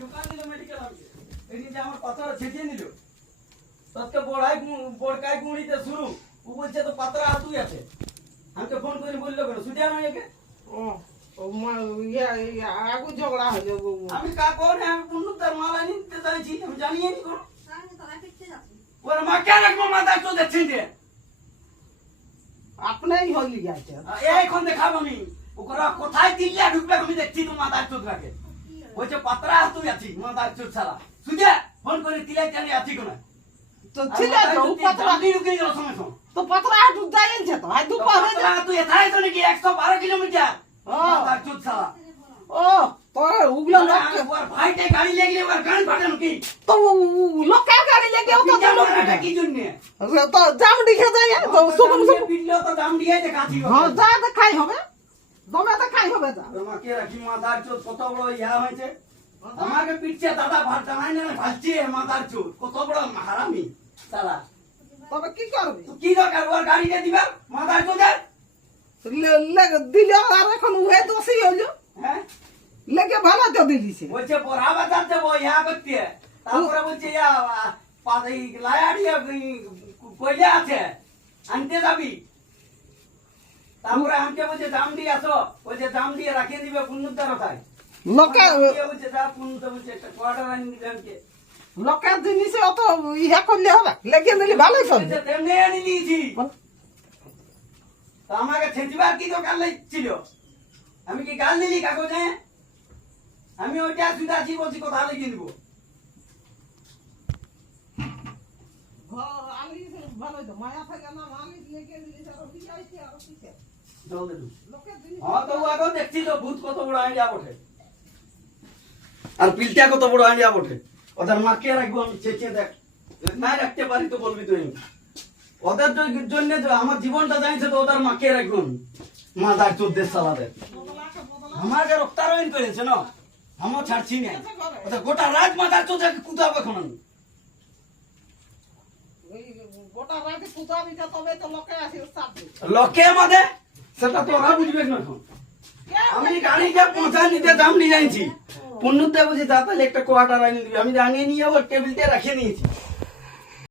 ঢুকান দিল মেডিকেল অফিসে এই যে আমার পাথর ছেঁচিয়ে নিল ততকে বড়কায় গুঁড়িতে শুরু ও বলছে তো পাতরা হাতুই আছে আমাকে ফোন করে বললো কেন সুজা নয় একে আগু ঝগড়া হয়ে আমি কাকো না আমি পুনরুদ্ধার মালা নিতে চাইছি আমি জানিয়ে নি কোনো ওর মা কে রাখবো মাথা তো দেখছেন যে আপনাই হলি গেছে এইখন দেখাবো আমি ওরা কোথায় দিল্লা ঢুকবে আমি দেখছি তো মাথার চোখ রাখে ওই যে পাতরা হাতুই আছি মাথার চোখ ছাড়া সুজা ফোন করে তিলাই চালিয়ে আছি কোন তো ঠিক আছে পাতরা ঢুকে গেল সময় সময় তো পাতরা হাটু যাইছে তো আই দুপা হয়ে পাতরা তুই এথায় তো নাকি 112 কিলোমিটার মাথার চোখ ছাড়া ও তো উগলা লোক ওর ভাইটা গাড়ি লেগে ওর গান ফাটানো কি তো লোকে গাড়ি লেগে তো এটা কি জন্য তো জাম দিখে যায় তো সুকুম সুকুম পিটলো তো দাম দিয়ে যে কাছি হ্যাঁ যা তো খাই হবে দমে তো খাই হবে যা তোমাকে রাখি মাথার চোখ কত বড় ইয়া হয়েছে আমাকে পিটছে দাদা ভাত জানাই না ভালছে মাথার চোখ কত বড় হারামি সালা তবে কি করবে কি দরকার ওর গাড়িটা দিবা মাথার চোখ দিলে আর এখন উহে দোষী হইল হ্যাঁ লেগে ভালো তো দিলিছে বলছে পড়া বাজাতে বই ইয়া করতে তারপরে বলছে ইয়া পাই লায়াড়ি কইলে আছে আনতে যাবি তারপরে আমাকে বলছে দাম দিয়ে আসো বলছে দাম দিয়ে রাখিয়ে দিবে পুনরুদ্ধার হয় লোকে বলছে যা পুনরুদ্ধার বলছে একটা কোয়ার্টার আনি দিবে আমাকে লোকের জিনিসে অত ইহা করলে হবে লেগে দিলে ভালোই চলবে বলছে তেমনি আনি দিয়েছি তা আমাকে ছেঁচিবার কি দরকার ছিল আমি কি গাল দিলি কাগজে আমি ওইটা সুদাছি বলছি কথা লেগে নিবো ভালো তো মায়া থাকে না মালিক লেগে দিলে আর বিয়াইছে আর কিছে জল দে লোকের জিনিস হ্যাঁ তো আগে দেখছি তো ভূত কত বড় আইডিয়া বটে আর পিলটা কত বড় আইডিয়া বটে ওদের মাকে রাখবো আমি চেঁচিয়ে দেখ না রাখতে পারি তো বলবি তুই ওদের জন্য আমার জীবনটা জানিছে তো ওদের মাকে রাখবো মাদার চোদ্দের সালাদের আমাকে রক্তারোহণ করেছে না আমার ছাড়ছি না ওদের গোটা রাত মাদার চোদ্দকে কুদাবো এখন আমি গোটা রাতে কুতাবি তা তবে তো লোকে আসে সাথে লোকে আমাদের সেটা তো ওরা বুঝবে না এখন আমি গাড়িটা পৌঁছা নিতে দাম নিয়ে যাইছি পুনরুদ্ধার বুঝি তাড়াতাড়ি একটা কোয়ার্টার আনি দিবি আমি জানিয়ে নিয়ে ওর টেবিলটা রেখে নিয়েছি